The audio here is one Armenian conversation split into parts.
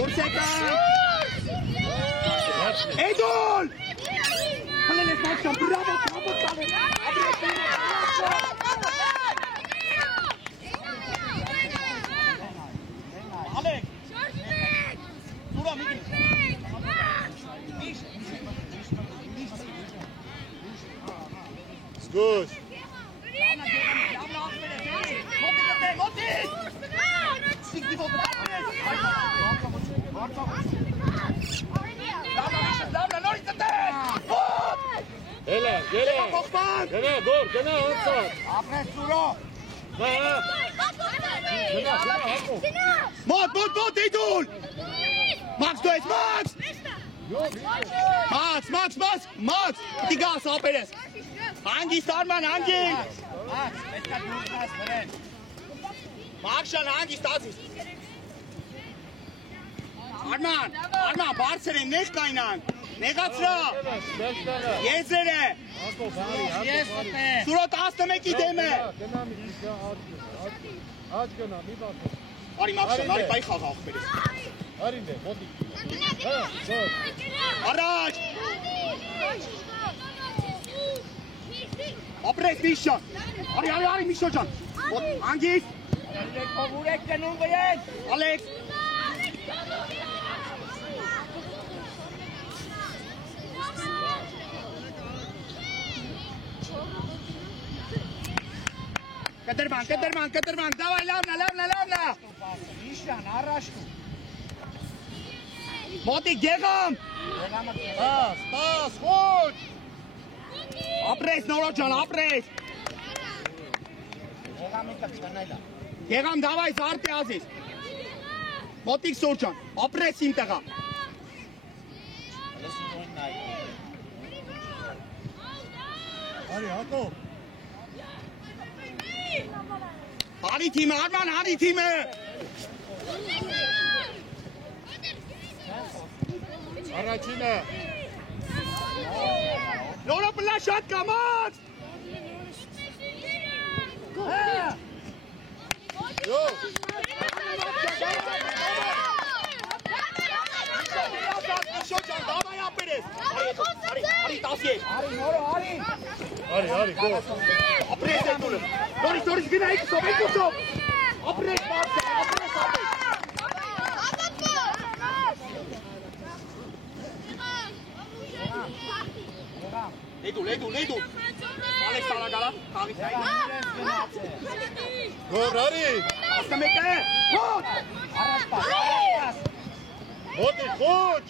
Դուրս եկա։ Էդոլ։ Հələ ես մաշկան, բրավո, բրավո, բրավո։ Ալեք։ Սուրա մի գնի։ Good. Gele, gele. Gele, dur, gele, atsana. Apres Suro. Mot, Edul. Max, du es Max. Max. Die Gas aperes. Hangi Starman, hangi. Max schon hangi stasis. Arman, Barcelona nicht kainan. Negatra. Yezere. Surat astameki deme. Aç gana, mi bak. Ari Max schon, ari bay xax aperes. Ari ne, modi. Araç. Apres Mishan. Ari Mishan. Hangis? Alex. Keterman. Давай, lavna. Mishan, araçtu. Moti, gegam. Pas, goed. Apres, Norocan, apres. Gegam, давай, zarte aziz. Motik Sorcan, apres imtega. Ari, hako. Hadi time, Arman, hadi time. Araçine. Nora plaşat kamat. Yo. Sorcan, давай apres. Ari, tavsiye. Ari, go. Apres Edul. Doris, gine aici, să vei cu șop. Apres, Marcel, apres. Edul. Alex Saragala. Good, Ari. Asta meke. Goed. Modi, goed.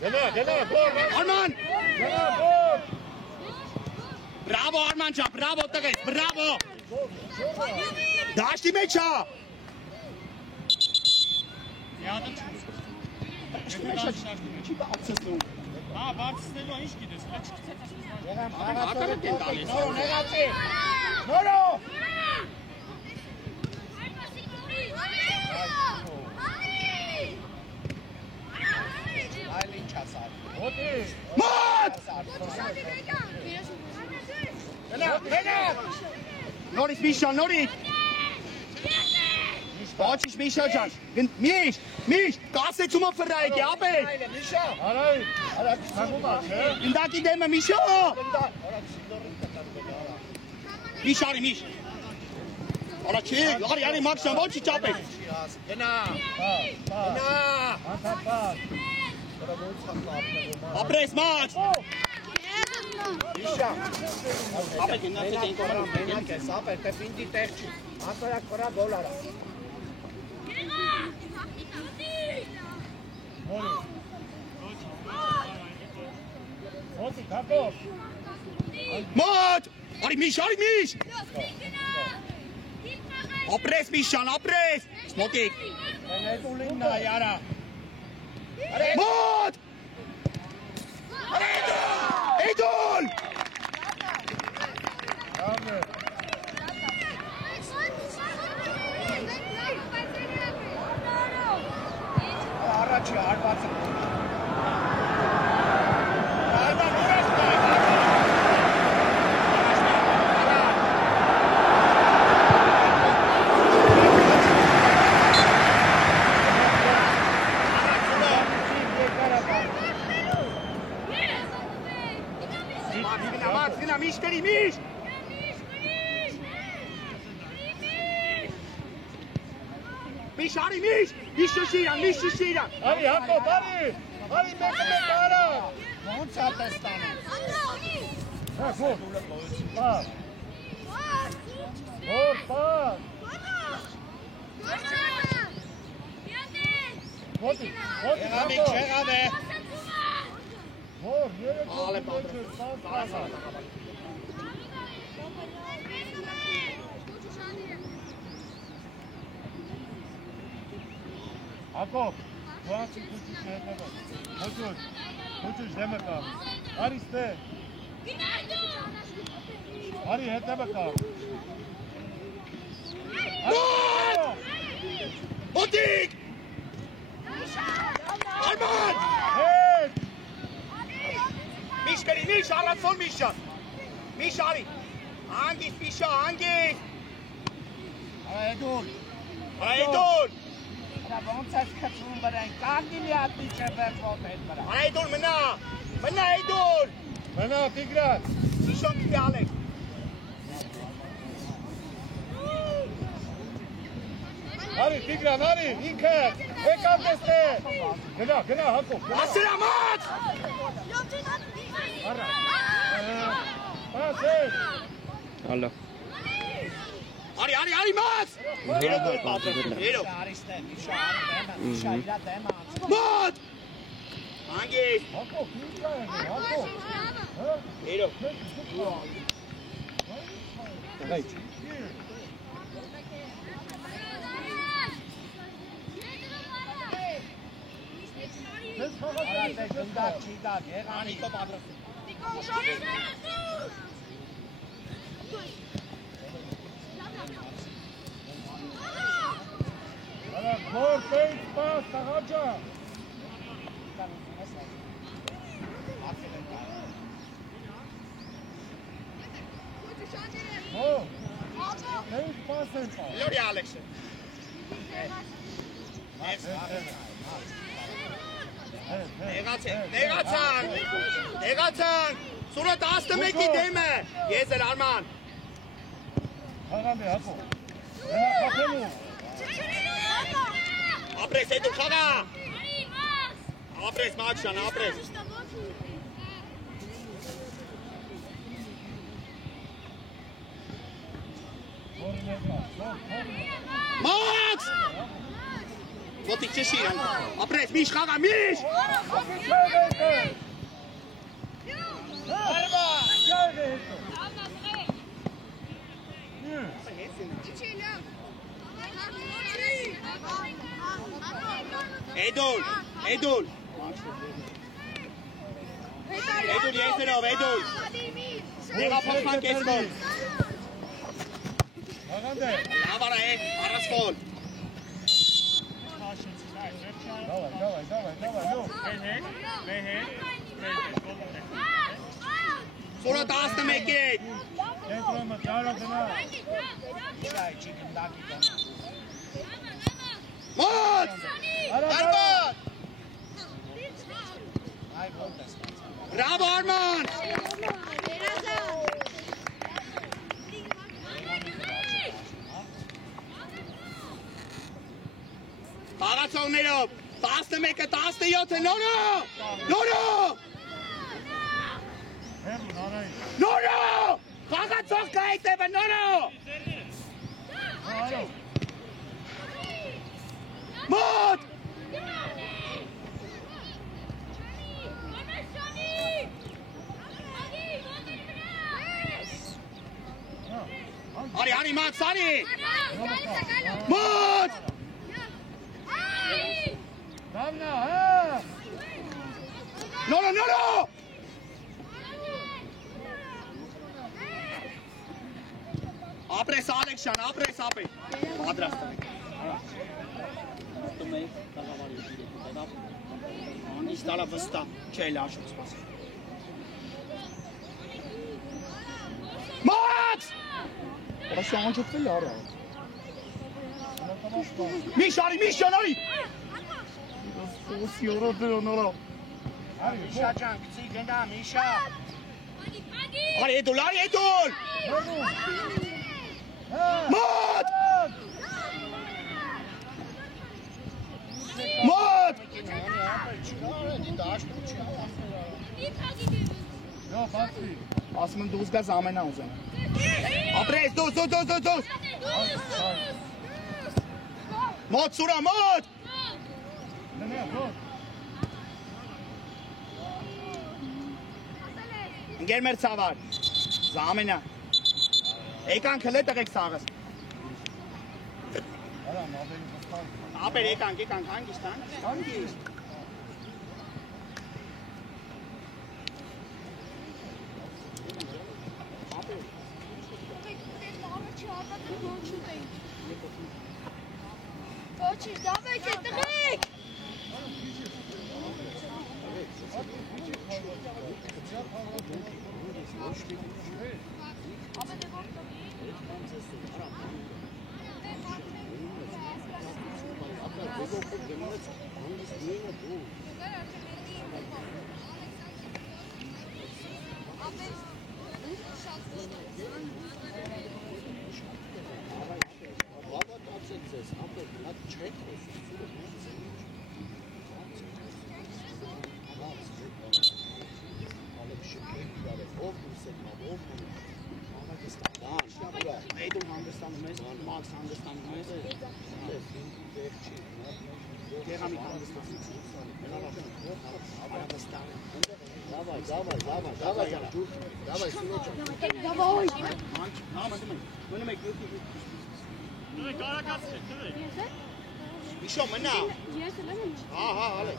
Gana, go. Arman. Gana, go. Bravo Armanca, bravo tăgăi, bravo. Dați mecea. Ce băuți nu? Băuți nu aici gideți. Noro. Mot! Noris Mishan, Noris! Bociş Mishan, Miş, gase zum Verreike, abe! Ari, Indaki deme Misha! Miş. Ala çek, ari Maxan, boci çape! Apres Max! Ապե գնացեք այն կողմը մենակ է, սա պետք է ֆինտի տեղ չի։ Ասորակ կորա գոլարա։ Modi, hako. Mot! Ari Miş! Apres Mishan, apres! Smotik! Էդուլիննա յարա։ Mot! Edul! Առաջի հարվածը։ Mich, Ari, mich! Mich schüchtern, mich schüchtern! Ari, Jakob, Ari! Ari, մեկ արա! Ոնց է տեսնում։ Հա, գոհ։ Պար։ Գոհ, պար։ Ոտի, Եղավ ինչ եղավ է։ Գոհ, երեք պար։ Հակոբ, Ոնց քուչուշ հետևը։ Քուչուշ դեմը կա։ Արի ստե։ Արի հետևը կա։ Ոտիկ! Արման! Հետ! Mich կրի, mich, առածոն Միշա։ Mich արի։ Հանգիստ Միշա, հանգիստ։ Այդուր։ Այդուր։ Ոնց է քծում վրան, կանգի մի հատ միջը վերջոտ հետ վրա։ Այդուր մնա, մնա այդուր։ Մնա Տիգրան։ Միշան կտի ալեք։ Արի Տիգրան, արի, ինքը, եկավ դեստե։ Գնա, Հակոբ, գնա։ Ասրամած։ Արա։ Պասեր։ Ալա։ Արի, մած։ Երո։ Արիստե, Միշա, Միշա իրա դեմը անցնում։ Մոտ։ Հանգիստ։ Հակոբ, ինչ կա Հակոբ։ Երո։ Հայ։ Արատե գնդակ չի դակ, եղանի։ Նիկո պատրաստ։ Արա, գոր, տեյց, պաս, տաղաջա։ Հո, տեյց, պաս են պա։ Լորի Ալեքսը։ Նեղացան, սուրը 11-ի դեմը, ես էլ Արման։ Հաղան է, Հակոբ, ենա խախելու։ Ապրես, հետո խաղա։ Ապրես, մաչան, ապրես։ Մաքս! Ոտիկ չշիրան, ապրես, միշ խաղա, միշ! Էդուլ, Էդուլ եզերով, Էդուլ Նեղապախան կեսվոլ Հաղան է։ Լավ արա է, առած խոլ Դավայ, նո։ Սուրը 11-ի Կենտրոմը, ճարը գնա։ Միշա չի գնդակի դեմը։ Մոտ! Արման! Այ ոնց է ստացած։ Բրավո Արման! Խաղացողներով 11-ը 17-ը նորո! Հերուն, արայի։ Նորո! Խաղացող կա այդտեղը նորո! Այո։ Մոտ! Արի, Մաքս, արի! Մոտ! Դամնա, հա։ Նորո! Ապրես Ալեքսյան, ապրես ապե։ Պատրաստ եք։ Անիստալա վստա, չէ լաշում սպասի։ Մաքս! Ասա անջոքվել արա։ Միշան արի։ Սոսի օրոդրո նորա։ Միշա ջան, գցի գնա, Միշա։ Արի Էդուլ։ Մոտ! Ասում եմ դուս գազ ամենա ուզեն։ Ապրես, դուս։ Մոտ սուրա, մոտ։ Ընկեր մեր ցավար։ Զամենա։ Եկան քլե տղեկ սաղս։ Ապեր եկան, հանգիստ։ Koçiş, давай кетtik. Միշո մնա։ Ես էլ եմ։ Հա, հալե։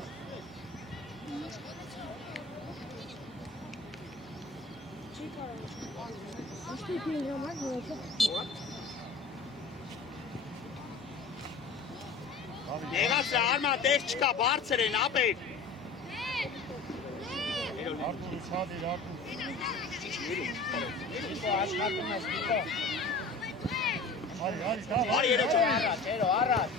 Չի կարող։ Աշտի պին համար գոհ։ Եղած արմա տեղ չկա, բարձր են, ապեր։ Արտուր ցածր Արտուր։ Իքո աշխատում ես դիքո։ Արի երեչո։ Առաջ։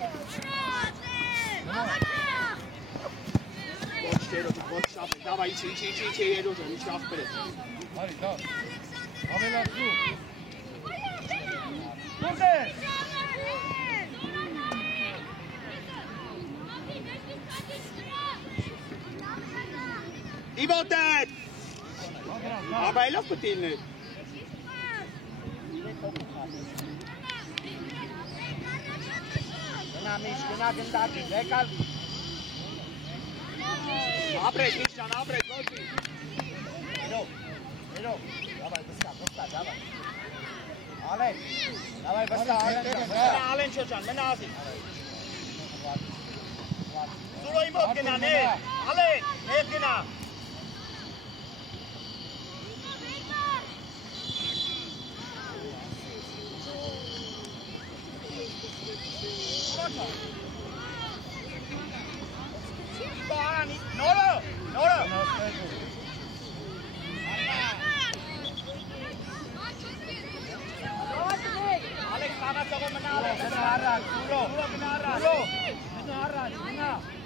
Ոչ շապ, դավայ իչի երոջան, իչ ախպեր է։ Արի դա։ Ավելացու։ Դուրս։ Իվոտետ։ Աբայլով պտիլն է։ Գնա գնդակի, դեկալ։ Ապրես, Միշան, ապրես, ոտի։ Հերո, դավայ բստա, դավայ։ Ալեն, դավայ բստա, Ալեն շոչան, մնա ասի։ Սուրոյի մոտ գնա, ներ, ալեն, ներ գնա։ Նորը։ Ալեքս անացողը մնա ալեքս։ Գնա առաջ, Գնա առաջ,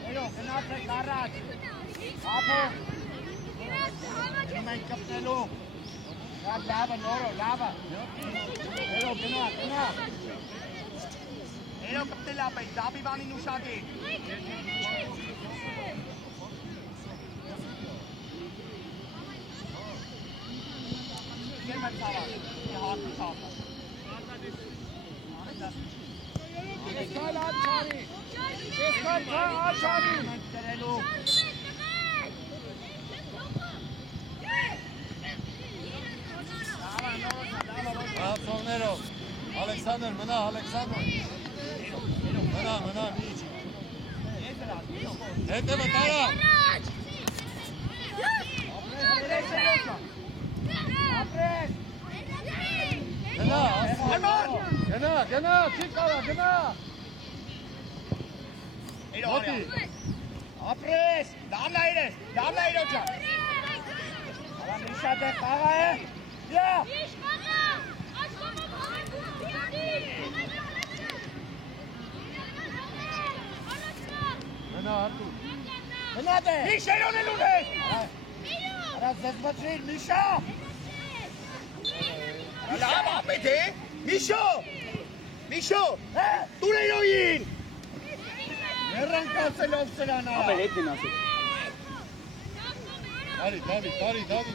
Հերո, գնացեք առաջ։ Ապո։ Մենք կպնելու։ Լավը, նորը, լավը։ Հերո, գնա։ Հերո կպտել ապետ, դաբիվանին ուշագի։ Գեր մեր ծավար, հարկի խաղը։ Եսկալ աչարի։ Մենք դրելու։ Ացողներով։ Ալեքսանդր, մնա, Ալեքսանդր։ Մնա, միջ։ Հետևը տարա։ Ապրես։ Գնա, չի կարա, գնա։ Մոտի։ Ապրես։ Դամնա իրոջա։ Ավան իշատ է խաղա է։ Յա։ Գնա, Արտուր։ Գնա դե։ Միշերոն էլ ունես։ Արա զզվացրիր, Միշա։ Լավ ապետ է։ Միշո, տուր էրոյին։ Երրանքացելով սրանա։ Ապեր հետ գնասի։ Տարի։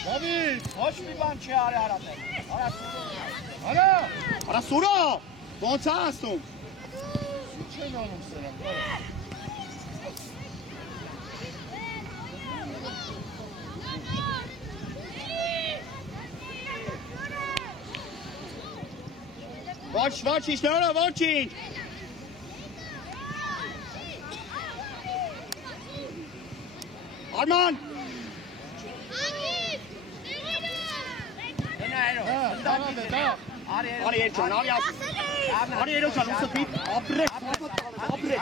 Դավիթ, Ոչ մի բան չի արի Արադը։ արա։ Արա Սուրո, ոնց է ասում։ Չեն անում սրանք։ Ոչինչ, նորը, ոչինչ։ Արման։ Արի երջան, արի ասում։ Արի երջան, ուսը պիտ, ապրեք, ապրեք,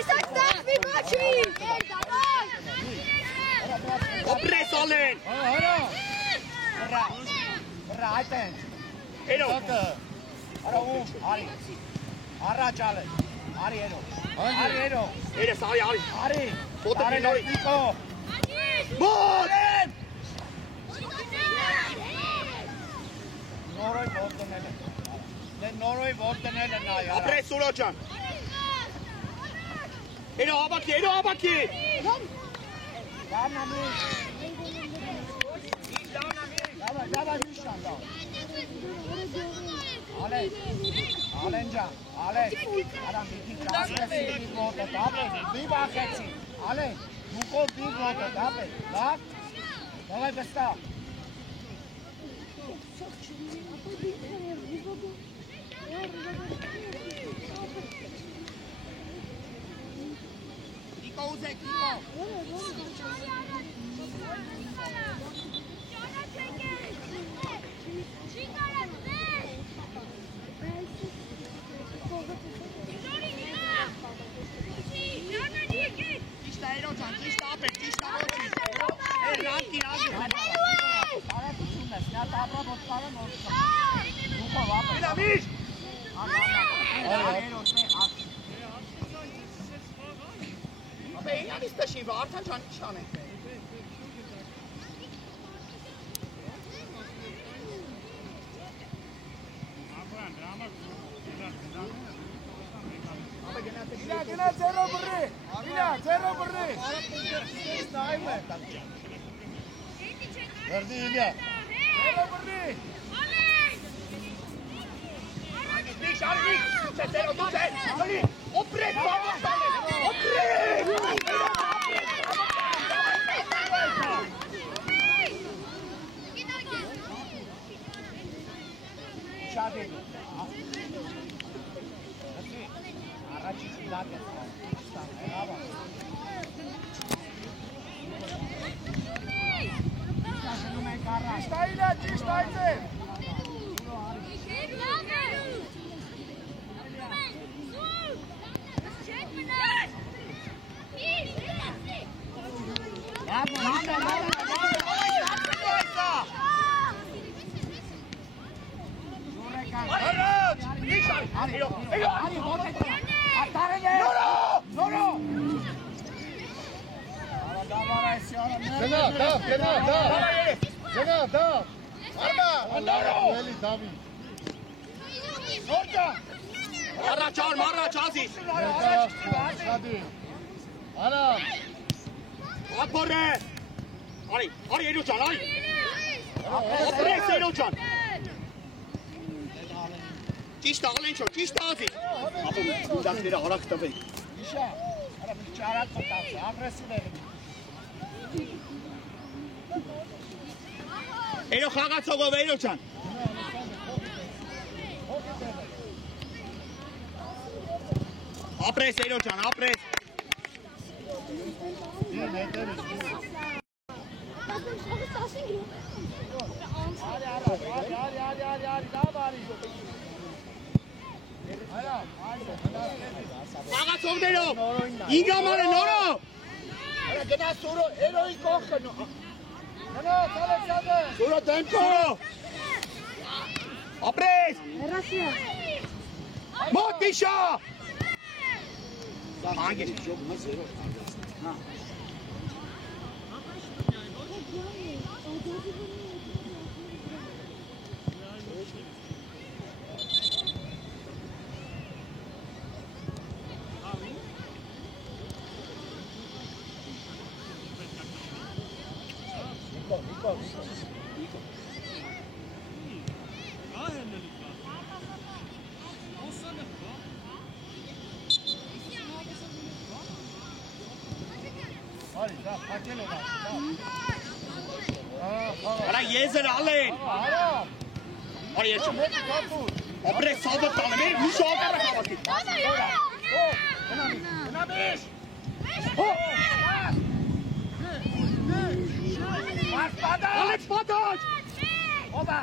Իսակ սախվի բաչի։ ապրես ալեն։ Արա։ Բրա այդ են։ Էրո, Արա ում, արի։ Առաջ ալը։ Արի երո։ Արի երո։ երես, արի, Արի։ Ոտը մի նորի։ Նիկո։ բոտ, Նորոյ ոտ դնել է։ Դե նորոյ ոտ դնել է նայ։ ապրես Սուրո ջան։ Էրո, ապակի։ Դառնամի։ Դավա հիշան դա։ Ալեն ջան, Ալեն։ Արա միտի կասկեսի ոտը դաբե։ Մի բախեցի։ Ալեն, դուքո մի ոտը դաբե։ Լավ։ Դավայ վստա։ Նիկո ուզեք, Նիկո։ Ճիշտ է Էրո ջան, ճիշտ ապրեք, ճիշտ ոչինչ։ Ռանկին ազի։ Տարածությունն է, նա տաբրա ոտ կարը նոր։ Դուքո վապը։ Դամիշ։ Ապե ինանից տշի, արդան ջան ինչ անենք։ Գնա ձերո բռի։ Գնա ձերո բռի։ Վերդի Իլիա։ Ձերո բռի։ Արի, չեցերո դուց է, արի, օպրեք, բավոս ալեն, օպրեք։ Շատ է։ Առաջի լավ է։ Ստանալա։ Ճիշտ այդ է։ Գնա, դա։ Արմա, Էլի Դավիթ։ Առաջ, ազիզ։ Շադի։ Արա։ Ապորե։ Արի, Էրո ջան, արի։ Ապրես Էրո ջան։ Ճիշտ ալեն չո, ճիշտ ազիզ։ Ապո դասները արագ տվեք։ Իշա, արա մի ճարակ մտած, ագրեսիվ է։ Էրո խաղացողով Էրո ջան։ Ապրես Էրո ջան, ապրես։ Խաղացողներով, ինգաման է նորո։ Գնա Սուրո, Էրոյի կողքը։ Գնա, Ալեքսանդր։ Սուրո տեմպո։ Ապրես։ Մոտ իշա։ Անգես ժոկ մզերով։ Հա։ Արի, դա փակել է դա։ Արա եզեր ալեն։ Արա։ Արի ես։ Մեծ կապուր։ Ապրես սալդը տանը, մեր մի շողակարը հավատի։ Գնամիշ։ Ալեքս պատաչ։ Օբա։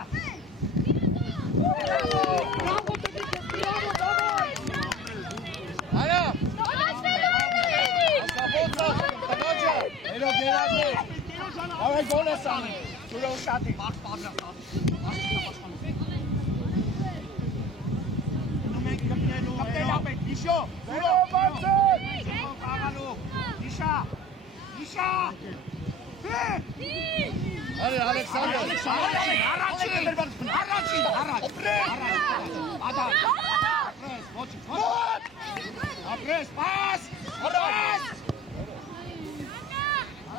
Բրավո տեքնիկես, բրավո, դավայ։ Արա։ Ասաբոցա, տանոջա։ Հերո գերազը։ Ավայ գոլ է սանի։ Սուրո ուշատի։ Բախ պատրաստ։ Կապտեն Իշո, Սուրո բացել։ Աղալու, Իշա, Իշա։ Արի Ալեքսանդր, առաջին, Ադա, ապրես, պաս, ապրես։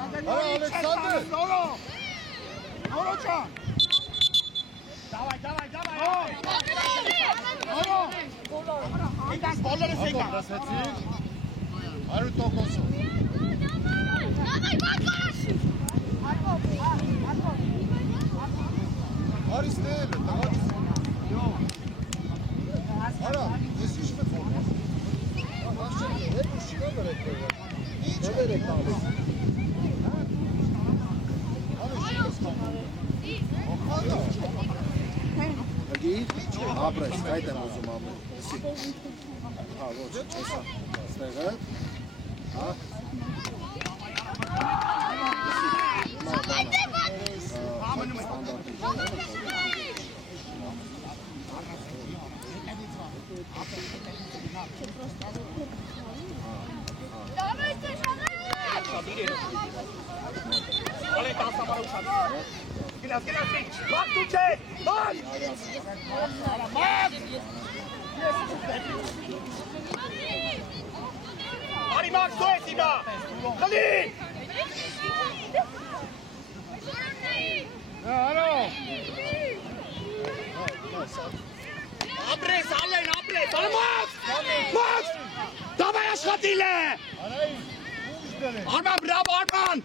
Արի Ալեքսանդր, նորո ճան։ Դավայ, նորո։ Եկաս բոլորս եկա։ Դասեցիք, 100%-ով։ Արի ստել, տաղարիս։ Արա, ես ինչ մեծ որպես։ Աղաշեն, հետ ուշ չկա վերեք տեղը։ Ինչ վերեք տալիս։ Արի, շիկս կամար։ Ոխանա։ Հագի, ապրես, այդ եմ ուզում ամեն։ Սի։ Հա, ոչ, եսա։ Ստեղը։ Հա։ Ալեն տասամարը ուշան։ Գնաս, մակ դու չէ, մակ։ Արի մակ դու ես իմա, խլի։ Արո։ Ապրես, ալեն, ապրես, ալը մակ, դավայ աշխատիլ է։ Արայի, ուշ դրեն։ Արման, բրավ, Արման։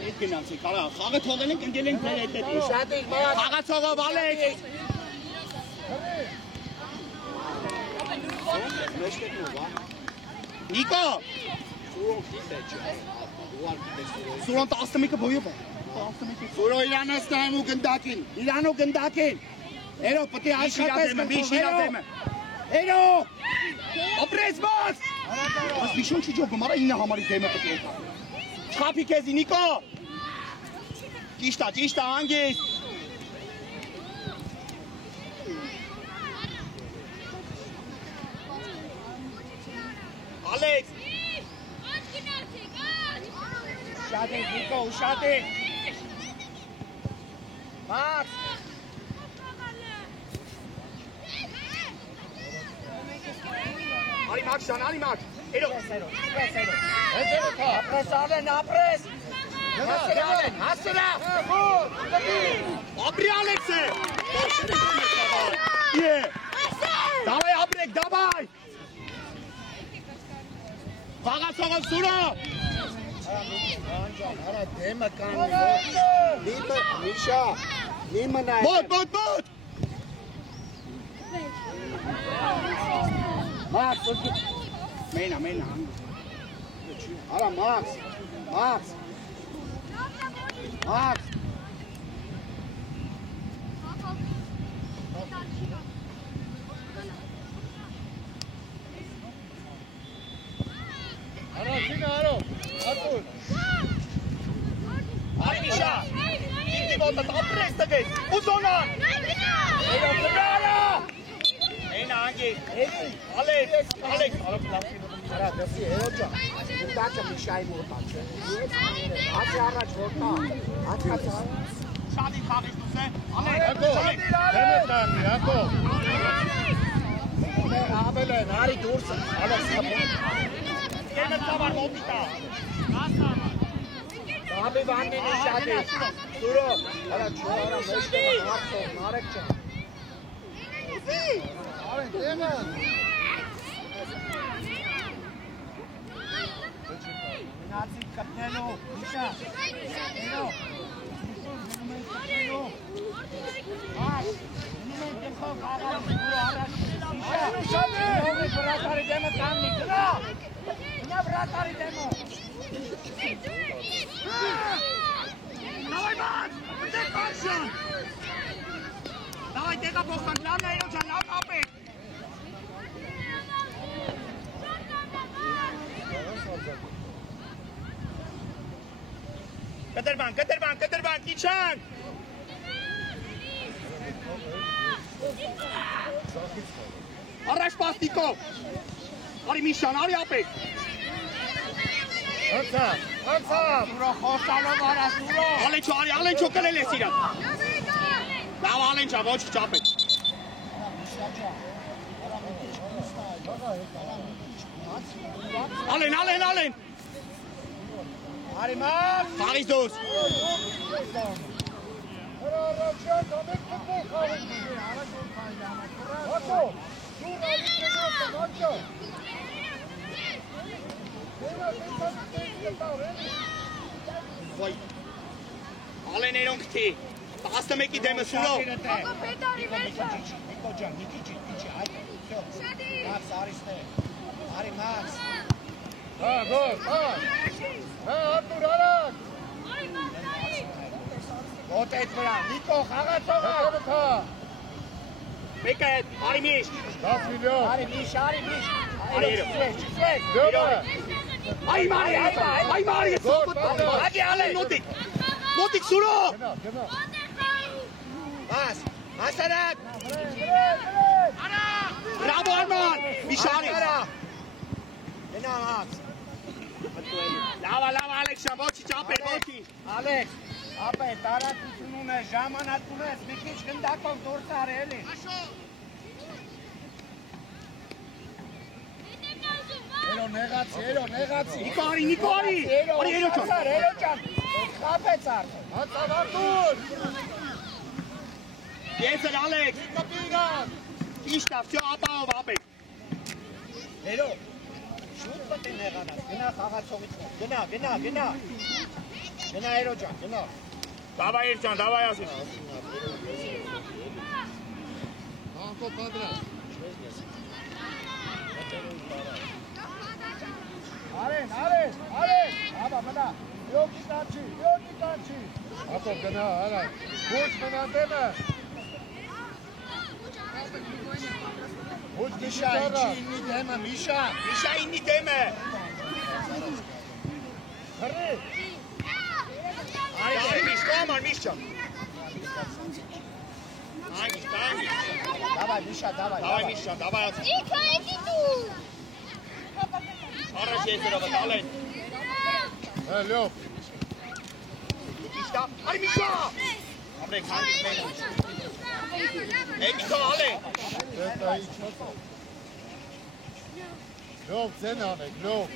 Հետ գնանցի, կարա, խաղը թողել ենք, ընգել ենք դեր հետետի։ Շատիկ, մակ։ Խաղացողով ալեք։ Նիկո։ Սուրոն 11-ը բոյով է։ Սուրո իրանու գնդակին։ Էրո, պտի աշխատես կնքով, էրո, ապրես բաց։ Աս վիշոն չի ճոգում, արա ինը համարի դեմը պտի էկա։ Չխապի կեզի, Նիկո։ Ճիշտա, անգիս։ Ալեքս։ Ուշատիկ, Նիկո, ուշատիկ։ Մաքս։ Արի մաքսան, արի մաքս։ Էրո։ Հետևը կա։ Ապրես ալեն, ապրես։ Հասրա։ Ապրի Ալեքս է։ Դավայ ապրեք, դավայ։ Խաղացողով Սուրո։ Արա դեմը կանի։ Միշա, մի մնայ։ Մոտ։ Մաքս, Մենա։ արա Մաքս։ Արա, քինը արո, ատուր։ Արի Միշա։ Ինտի ոտը ապրես տգես։ Ուզոնան։ Էրո, կգարա։ Մենա անգի։ Ալեքս, Արա, դեսի, հերոջա, ուտաճը Միշայի մոտաչ է։ Ացի առաջ որտա, ացկացա։ Շադի խաղիշ դուս է։ Հակո, դեմը տանի, հակո։ Ավել են, արի դուրս, Ալեքս կապոն։ Կեմը ծավար մոտի տա։ Abi vanni nishadi. Suro. Ara chora meshta hapso narekcha. Ave dega. Nazi kapnelo. Misha. Eno. Eno. Ah. Eno ara suro ara. Misha. Eno bratari demo tamni. Na bratari demo. Давай, Макс! Где Паша? Давай, Дега, Богдан, нам на Илча, нам опять! Катербан, Кичан! Առաջ պաստիկով! Արի Միշան, արի ապետ! Անցավ, ուրո խոսալով արա սուրո։ Ալենչո կնել ես իրան։ Լավ Ալենչա, ոչ չապետ։ Ալեն։ Արի մակ։ Խաղից դուս։ Հրա առաջան ամեկ ֆուտբոլ խաղում։ Հատո, դուր այդքանով մաչը։ Ոյ։ Ալեն երոնք թի։ 11-ի դեմը սուրո։ Նիկո ջան, Նիկիչի, այդ։ Մաքս արիստե։ Արի Մաքս։ Հա, գոլ, հա։ Հա, Արտուր արագ։ Ոտետ վրա, Նիկո խաղացողա։ Հա։ Մեկը հետ, արի միշտ։ 10 միլիոն։ Արի միշ։ Արի երո։ Չիքվեք։ Գոլը։ Այ մարի, Ադի Ալեն նոտիկ սուրո։ Գնա։ Բաս, հասարակ։ Բրավո Արման, Միշանի։ Գնա Մաքս։ Լավ Ալեքսան, ոչի ճապեր, ոչի։ Ալեքս, ապե տարածություն ունես, ժամանակ ունես, մի քիչ գնդակով դուրս արի էլի։ Էրո նեղացի։ Նիկո արի։ Արի երո ճան։ Էրո ճան, խապեց արդը։ Անցավ Արտուր։ Ես էլ Ալեքս։ Կապիրան։ Իշտա, վсё ապահով ապետ։ Էրո, շուտ պետք է նեղանաս, գնա խաղացողից, գնա։ Գնա Էրո ճան, գնա։ Դավայ Էրճան, դավայ ասես։ Անկո պատրաստ։ Արեն, աբա մնա, յոքի կանչի։ Ատո գնա, արա։ Ոչ մնա դեմը։ Ոչ Միշա, ինչի դեմը, Միշա։ Միշա ինի դեմը։ Հրի։ Արի միշտ ճան։ Այ Դավայ, Միշա, Դավայ միշտ ճան, դավայ ասես։ Իքա եկի դու։ Առաջ ես երով Ալեն։ Հա, լյով։ Իշտա, արի Միշա։ Ապրեք հանգից մենը։ Էկի քո Ալեն։ Լյով, ձեն անեք, լյով։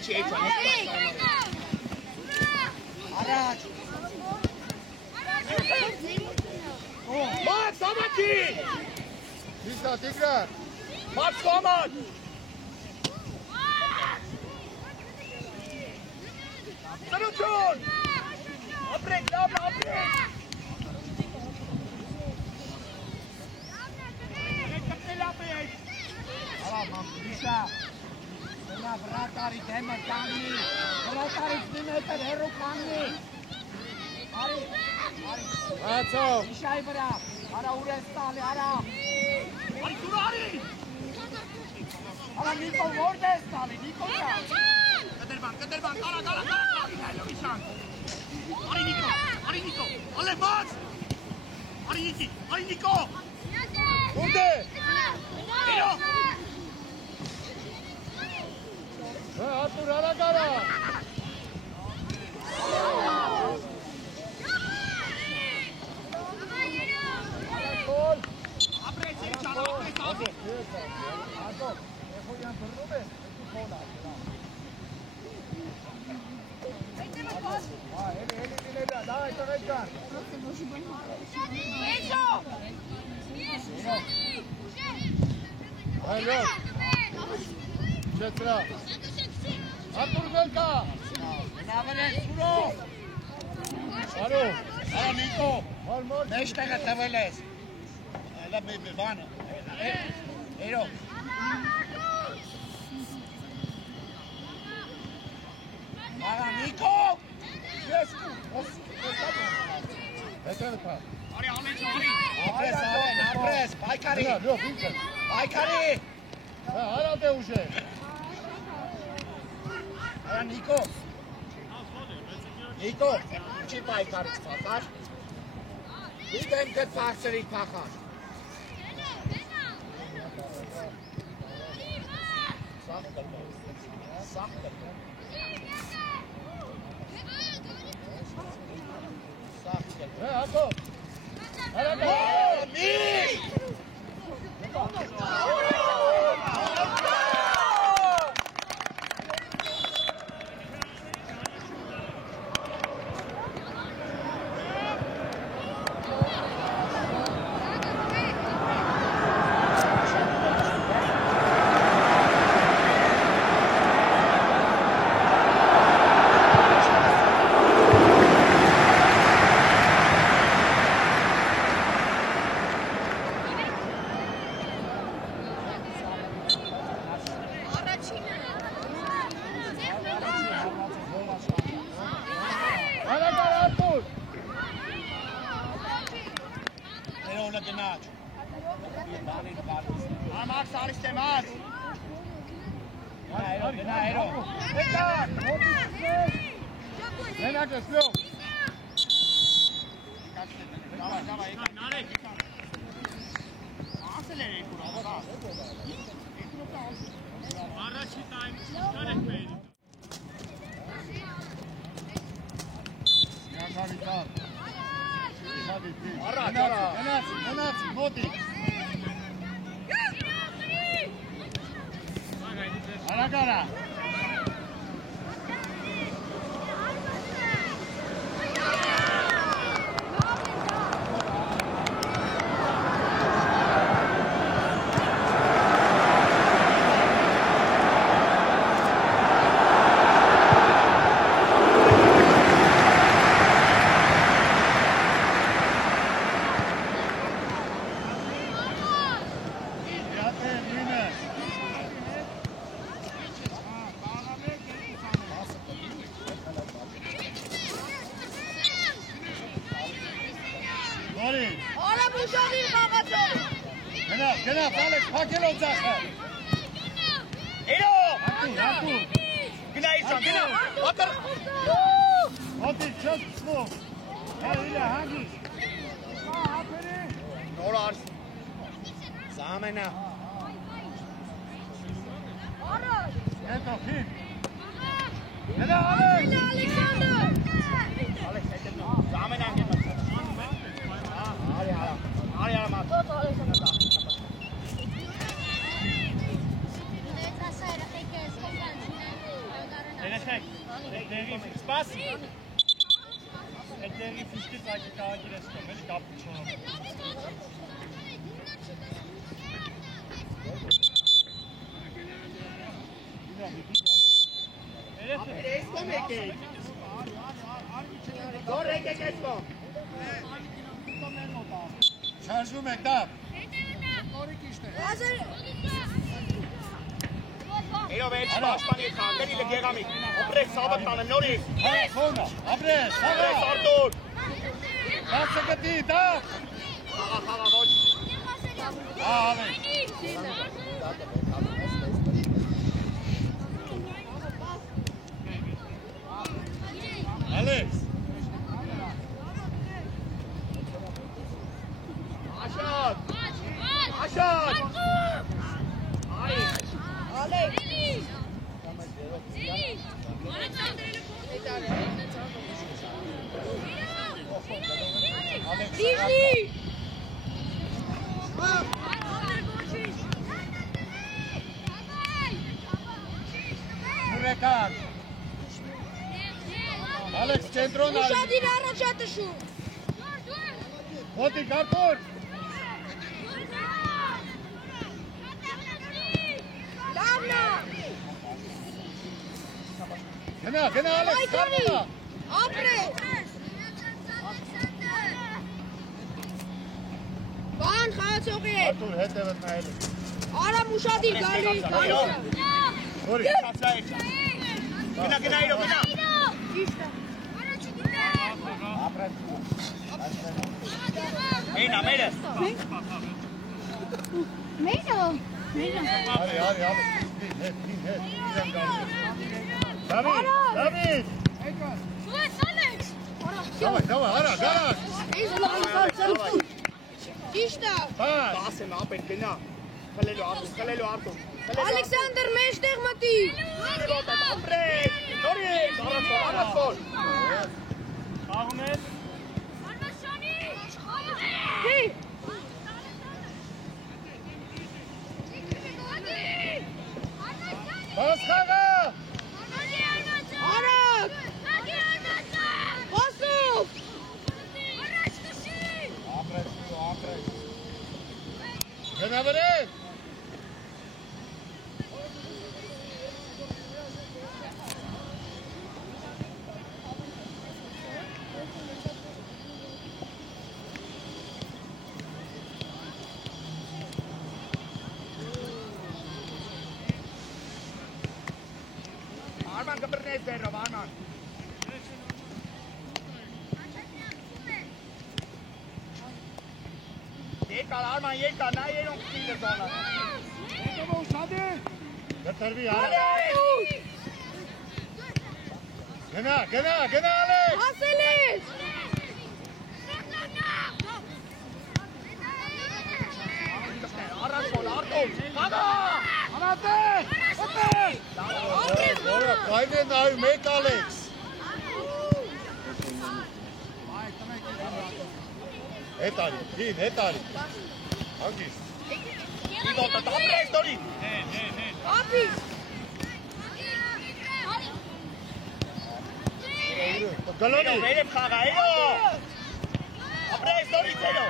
Ինչի Էրճան։ Առաջ։ Մաքս, ամաքի։ Դիսա, Տիգրան։ Մաքս կոման։ Ծրություն։ Ապրեք, լավ, ապրեք։ Միշա, գնա վրատարի դեմը կանգնի, վրատարից մի մետր հեռու կանգնի։ Արի, Ացով։ Միշայի վրա, արա ուր ես տալի, արա։ Արի սուրո, արի։ Արա Նիկո որդ ես տալի, Նիկո կա։ Կտրբան, կարա, Միշան։ Արի Նիկո, Ալեն Մաքս։ Արի Նիկո։ Ո՞ւր է։ Երո։ Հա, Արտուր արագ արա։ Ապրեք, Էրճան, ապրեք։ Ատո, էխոյան Այլոց։ Չեցրա։ Արտուր գելկա։ Նավերեն սուրով։ Արո, արա Նիկո։ Մեջտեղը տվել ես։ Այլա բանը։ Էրո։ Արա Նիկո։ Ես Հետևը կա։ Արի ամենը արի։ ապրես, պայքարի։ Լավ, ինքը։ Պայքարի։ Արա դե ուժե։ Արա Նիկո։ Նիկո, չի պայքարից փախար։ Դիտեմ կդ պարսերի փախար։ Սաղ կրպել։ Սաղ կրպել։ Սաղ կրպել։ Հատո։ Արա դե։ Մի! Max, alles der Max! Nenakes, los! Aragara! Գնա, Ալեքս, փակել օձախը։ Էրո! Հատու։ Գնա իշխան, գնա։ Ատր։ Հոտի չես ծվում։ Հա, իլը հանգիս։ Հապերի։ Նոր արս։ Զամենա։ Հետո, խիտ։ Գնա, Ալեքս։ Ալեքս, հետև նո։ Զամենա հանգետը։ Արի արա մատ։ Սպաս։ Այդ դերի ֆիշկից այդի կաղագիր ես կոմ, էլի կապուչոնով։ Ես կոմ եկեի։ Գոր եկեք ես կոմ։ Շարժում եք դապ։ Էրո վեջ պաշպանի խան, դերի լգեղամիկ, ապրես սավըտ տանը նորից։ Խոնա, ապրես, Ապրես արդուր։ Հասը գտի, դապ։ Խաղա ոչ։ Ահավեն։ Ալեքս։ Աշատ։ Աշատ։ Արի։ Ալեքս։ Դիժնի։ Ուրեկան։ Ալեքս, կենտրոն արի։ Ուշադիր առաջատշու։ Հոտի կարտոր։ Գնա, Ալեքս, գնա։ Ապրե։ Բան խաղացողի է։ Արտուր հետևդ նայելու։ Արամ ուշադիր գալի։ Որի։ Գնա, իրո, գնա։ Ճիշտ է։ Մենա, մերը։ Արի, հետ, իրեն գալի։ Դավիթ։ Դավայ, արա, գարակ։ Ճիշտ է։ Պաս։ Ասեմ, ապետ, գնա։ Խլելու արտում։ Ալեքսանդր մեջտեղ մտի։ Ապրեք, նորից, առաջ։ Խաղում ես։ Հի։ Պաս խաղա։ Արակ։ Խոսով։ Գնա վրեն։ Արման կբրնես դերով, Արման։ Երկար, Արման, երկար, նա երոնք կիլը զոնը։ Գտրվի, Ալեքս։ Գնա, Ալեքս։ Հասել ես։ Առաջ մոլ, արտում, խաղա։ Որը, կայն է նայում, մեկ Ալեքս։ Հետ արի, հետ արի։ Հանգիս։ Իվոտը, ապրեք, նորից։ Ապի։ Գլոնի։ Վերև խաղա, էրո։ Ապրեք, նորից, էրո։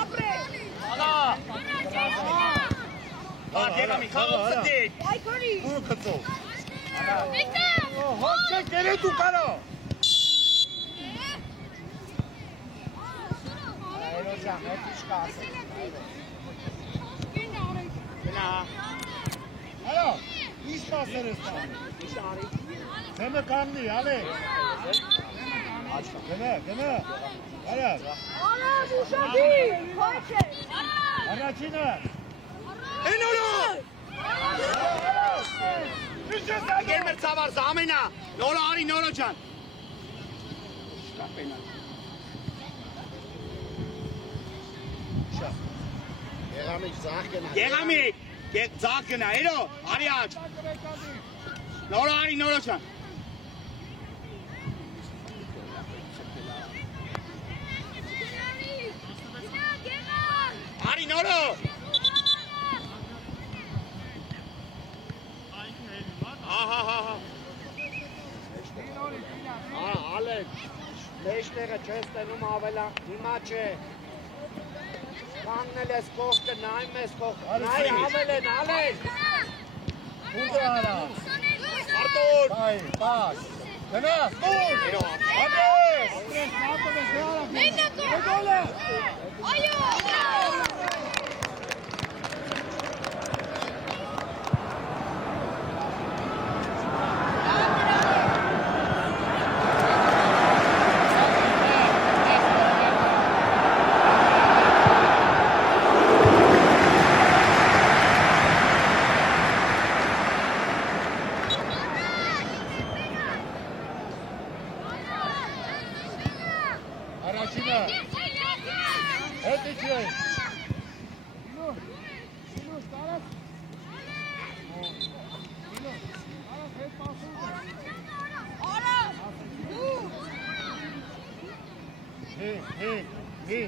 Ապրե։ Խաղա։ Եղամի, խաղով սնդիկ։ Այքանի։ Ու կծով։ Հոց չեք գերետ ու կարո։ Այրոջան, հետ իշկա ասել։ Գնա։ Ալո, ինչ պասեր ես տան։ Ձեմը կամնի, Ալեքս։ Գնա։ Արա, Արամ ուշադիր։ Խոչ է։ առաջինը։ Էնորո։ Գերմեր ծավար զամենա։ Նորո արի, նորո ջան։ Շտապենա։ Եղամիկ, ձախ գնա, էրո, արի աչ։ Նորո արի, նորո ջան։ Արի, նորո։ Ահա։ Ալեքս, մեջտեղը չես տենում ավելա, հիմա չէ։ Կանգնել ես կողքը, նայում ես կողքը, նայ ավել են, Ալեքս։ Ունդը արա։ Արտուր։ Պաս։ Գնա, ստուր։ Էրո, Ալեքս։ Այո։ Առաջինը։ Հետ իջրեն։ Հի։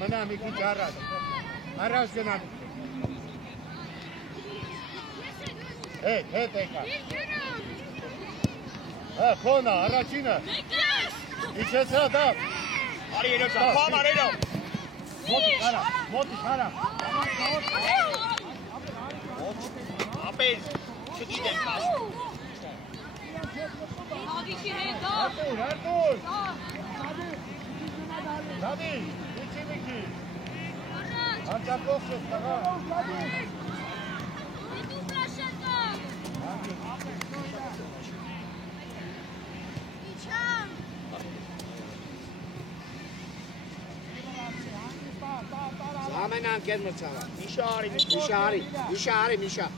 Մնա, մի քիչ առաջ։ Առաջ գնա։ Հետ եկա։ Քոնա, առաջինը։ Իջեցա դապ։ արի երո ջան, խոմար երո։ Մոտի, արա։ Ապեր, Հերտուր։ Դադի, իչի միկի։ Անջակով չես տղա։ Ամեն անկեր մրցավա։ Միշա արի, Միշա։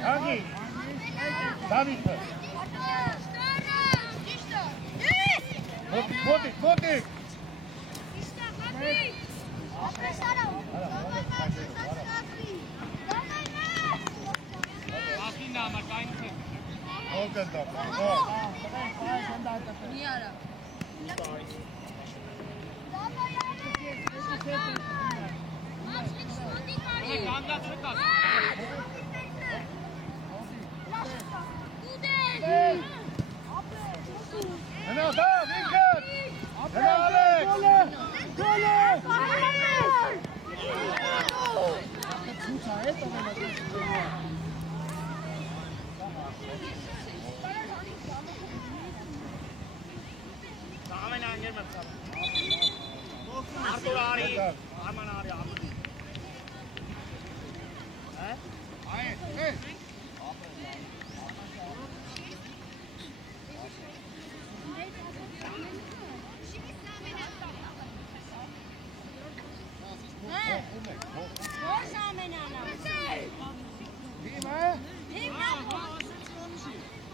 Hangi? David. Motik.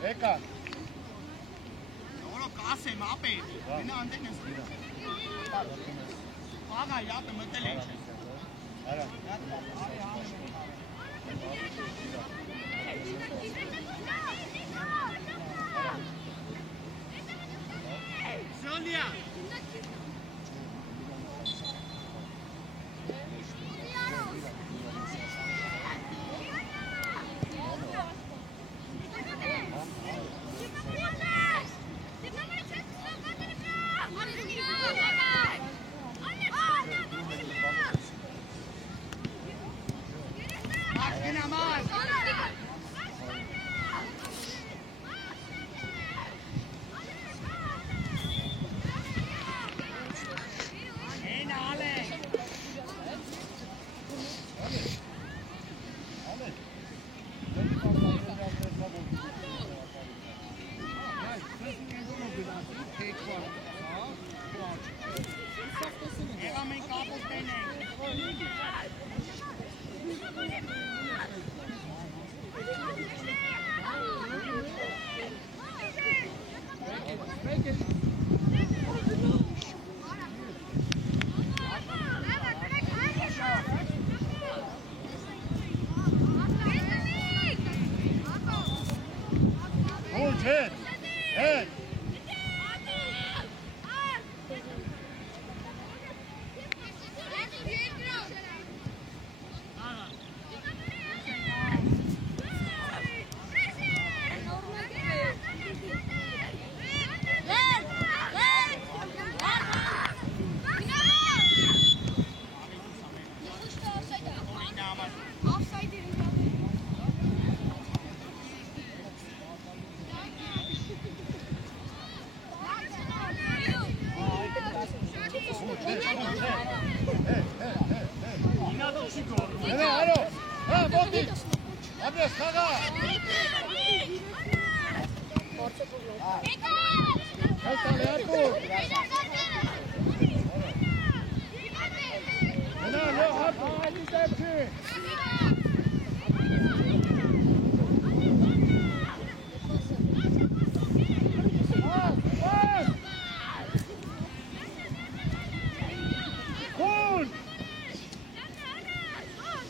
Եկա։ Որո կասեմ ապետ, մենա անդեն ես դիրա։ Աղա յատը մտել են չես։ Արա։ Զոլիա։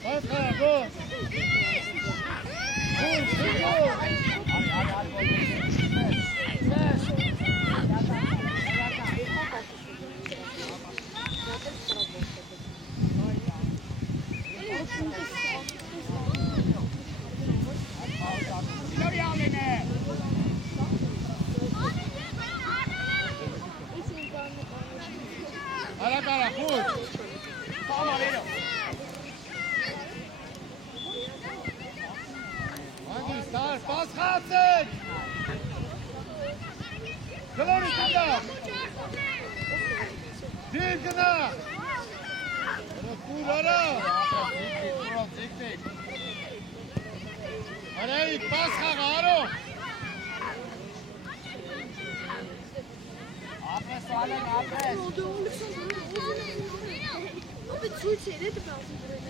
Let's go. Cara, goed. Toma, Lino. Hangi star, pas gaten. Geloof ik dan. Diep gedaan. Goed, Arno. Arno, pas gaan, Arno. Ապրես ալեն, ապրես։ Ապի ցույց էր այդ բազում դրել։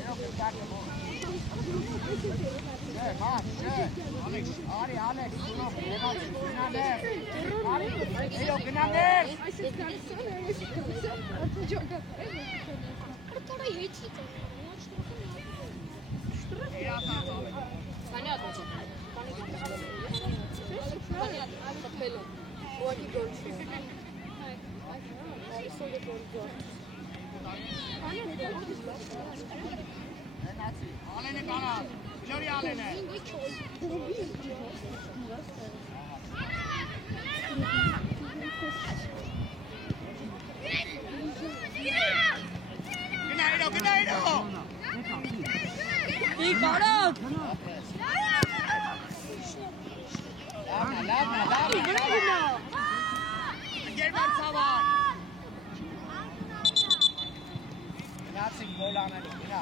Արի, Ալեքս, ունով, գնաներ։ Այո, գնաներ։ Այսպես գալիսան, այսպես գալիսան, ջոկա։ Արտորա եչի տա։ Понятно. Понятно, отпело. Уаки горчи. Ալենը կանա, Լորի Ալենը։ Գնայրո։ Ի կարավ։ Լավնա։ Գերման Սավան։ Գնացին գոլ անելու, գնա։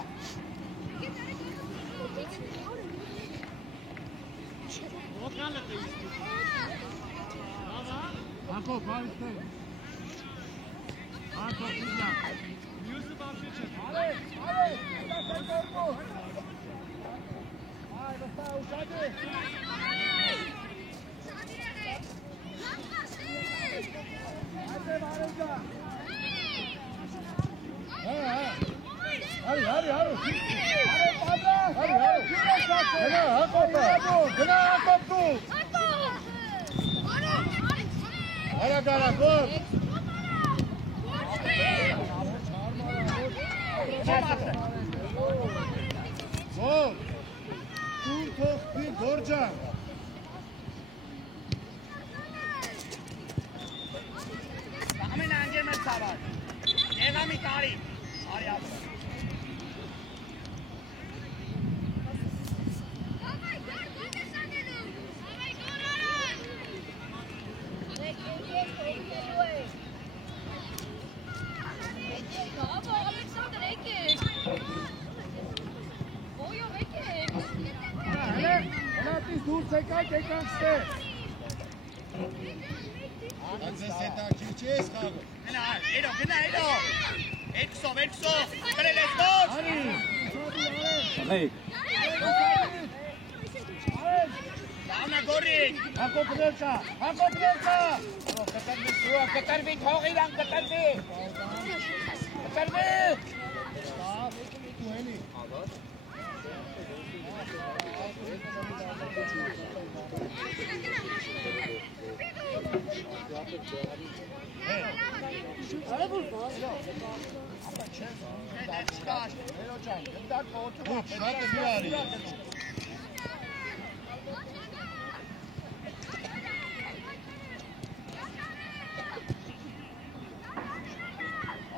Անկո, բարիքներ։ Անկո, իզնա։ Մյուսը բարձիչ է։ Արեք, Այ, վստահ ուշադի։ Հարի։ Գնա, հակոբ դու։ Արա գարա, գոլ։ Գոլ։ Դու թողքի գորջան։ Ամեն անգերմեն Սավան։ Եվամի տարի։ Արի ապրը։ Հնատիս դուրս եկակ ստե։ Անձես հետաքիր չի ես խաղը։ Գնա, էրո։ Էքսով, կրել ես ոչ։ Արի։ Լավնա գորիկ։ Հակոբ ներկա։ Կտրվի, թող իրան կտրվի։ Կտրվի։ Դու հելի։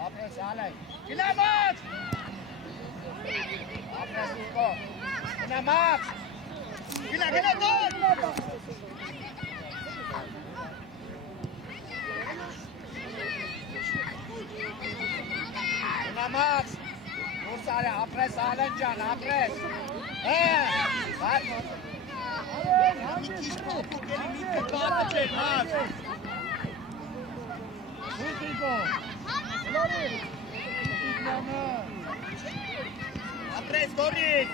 Ապրես ալեն։ Գնամած։ Ապրես ուկո։ Գնամած։ Գնա դոր։ Գնամած։ Դուրս արի, ապրես ալեն ջան, ապրես։ Ապրես գորիկ։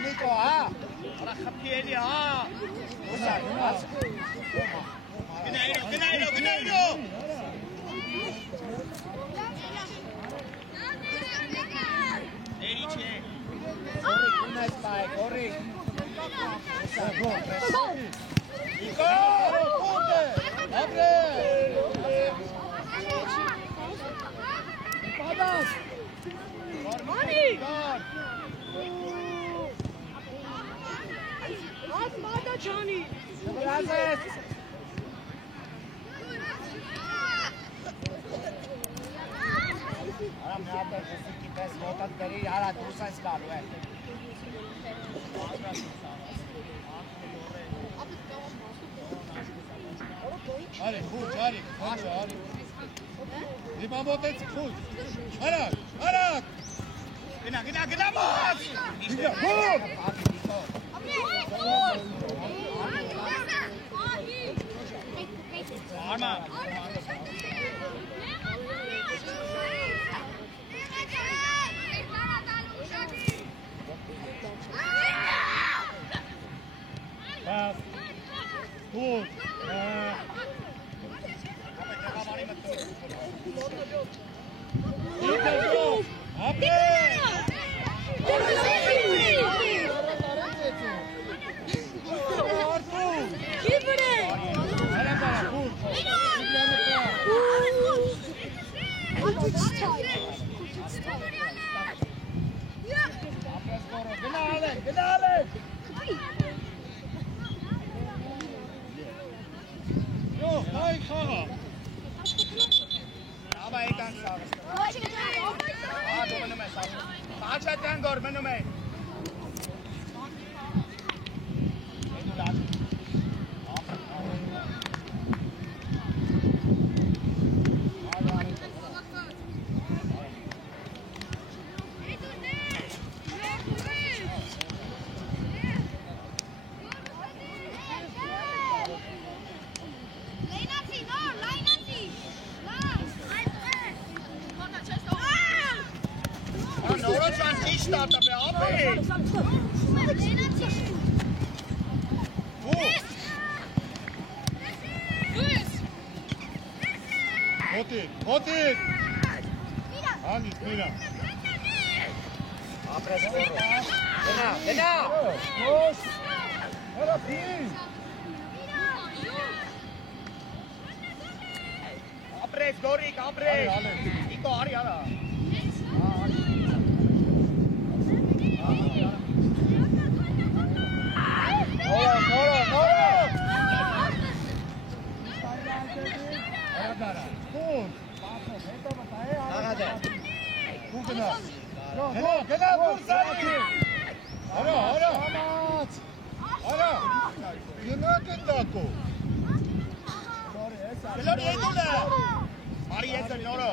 Նիկո, Արա խփի էլի, դուրս արի, Գնայրո։ Գազես։ Արա մի հատ խսիկի պես ոտատ բերի, արա դուրս այս գալու է։ Արի, խուճ, արի, արի։ Դիմա մոտեցի, խուճ։ Արակ, արակ։ Գնա մոտ։ Խուճ։ Արմա։ Պաս, խուճ, Հոտիկ! Անից, միրա! Ապրես կորո, գնա! Հոս! Հորա պին! Ապրես, գորիկ, ապրես! Իկո, արի, արա! Նորա! Արադարա, խունդ! Ու գնա, դուրս արի! Արա! Գնա գնդակո! Գլորի եդուլը! Մարի եդը նորը!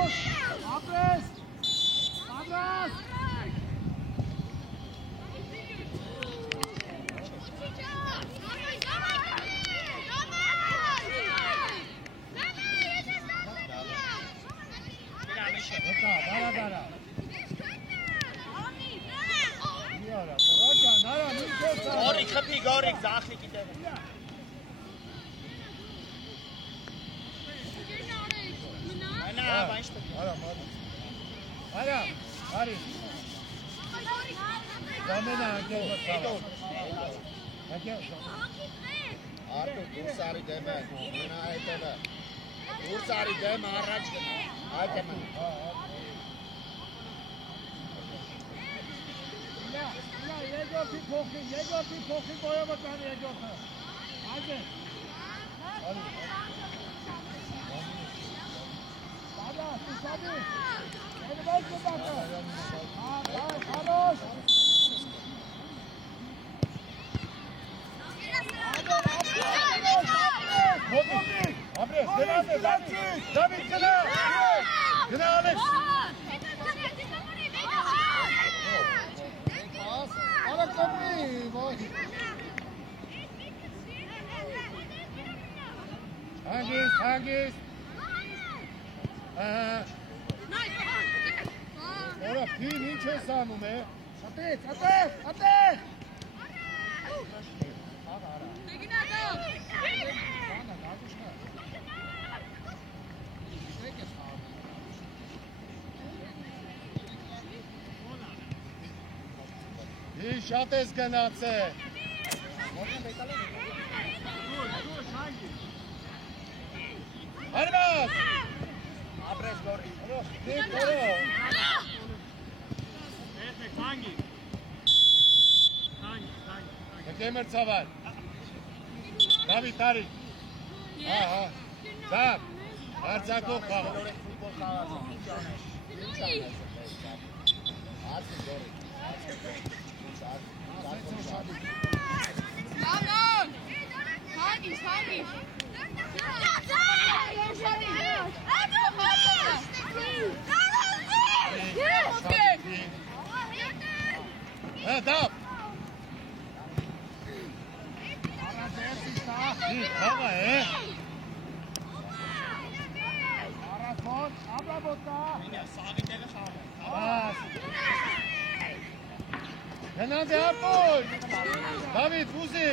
Հարուշ, ապրես, ապրես։ Հոկա, բարադարա։ Իարա, Ռոջա, նարա, մինչև ծառը։ Գորիկ, խփի, գորիկ, զախլիկի տեղը։ Այնա, բանջ տպի։ Արա, մարի։ Արա, արի։ Դամենա, անկել մտքավա։ Անկել։ Արդու, դուրսարի դեմը, մնա այտևը։ Դուրսարի դեմը առաջ գնա, այդ է մնա։ Երկորդի փոխի բոյովը կան երկորդը։ Այդ է։ Արի։ Բադա, սուսաբի։ Երվայք մտակը։ Հարոշ։ Ապրես, Դավիթ գնա։ Գնա Ալեքս։ Արա կապի, ոյ։ Հանգիստ։ Արա փին ինչ ես անում է։ Ատես։ Ինչ շատ ես գնացել։ Հարված։ Ապրես գորիկ։ Քանգի։ Եկեմր ծավալ։ Դավիթ տարի։ Ահա։ Դավ։ Արձակող խաղը։ Ֆուտբոլ խաղացող, ինչ անես։ Արցի գորիկ։ Դավ։ Խաղը է։ Արասոն, աբրաբոտա։ Սաղի տեղը խաղը։ Գնանց է ապոյ։ Դավիթ, ուզի։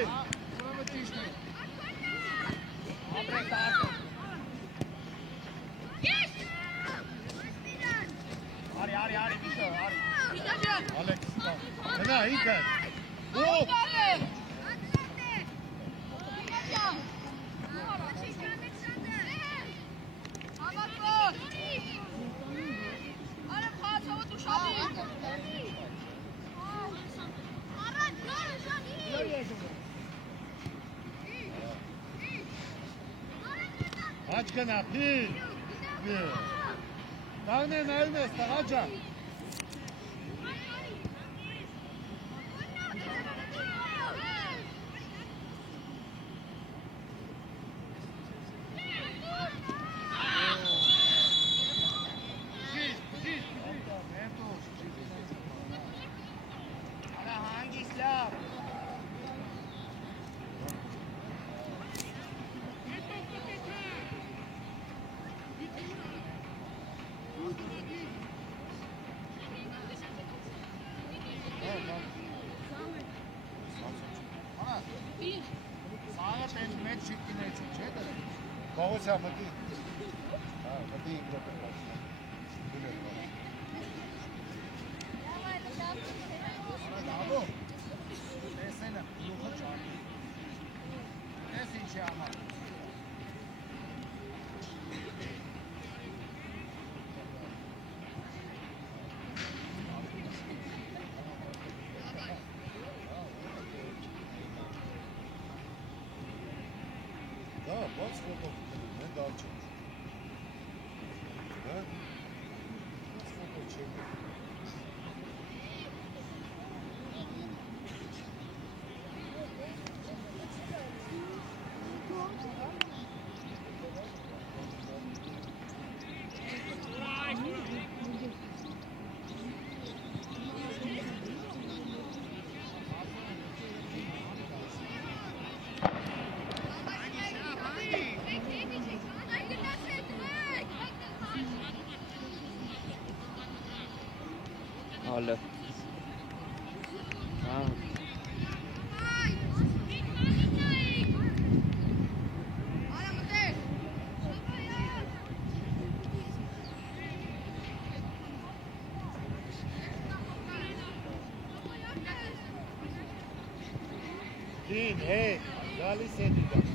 Արի, վիշո, արի։ Ալեքս, գնա, ինքը։ Ու։ Աչ գնա, փին։ Տաղն է նայում ես, տղաջա։ Կողոսյա մտի։ Մտի ինգրոպ է լավո, տեսենը, լուխը ճարդի։ Ես ինչ է ամար։ Da, bak foto ne daha çok. Ha? Foto çekiyor. Ալը։ Դին, գալիս է դիգա։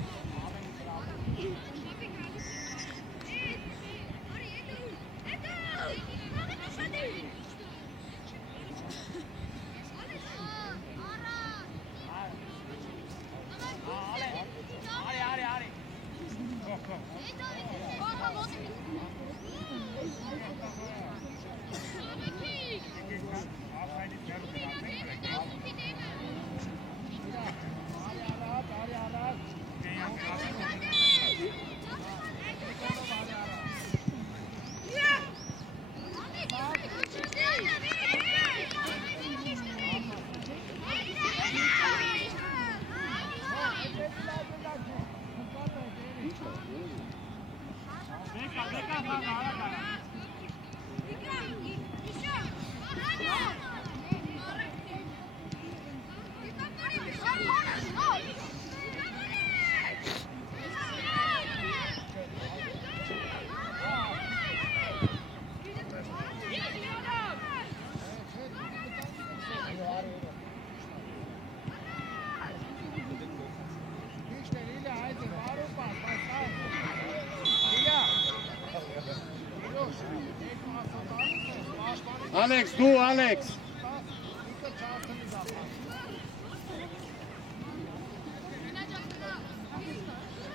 Ալեքս, դու Ալեքս։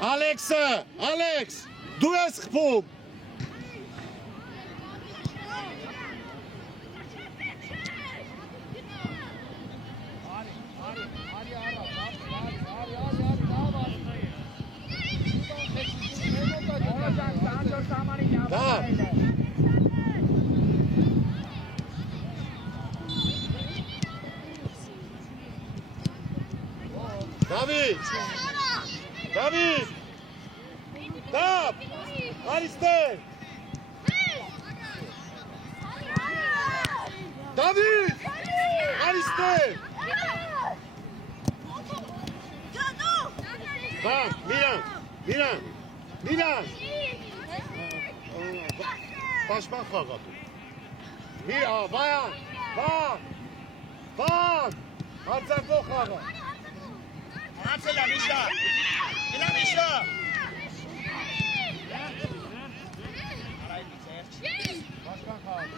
Ալեքսը, Ալեքս, դու ես խփում։ Դավիթ, Դավիթ, դապ, արիստեր, Դավիթ, արիստեր, Միրան, պաշման խաղապ, բան, հարձակող խաղա, Անցել ամիշա, գնա միշա, պաշման խաղապ,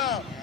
Давай.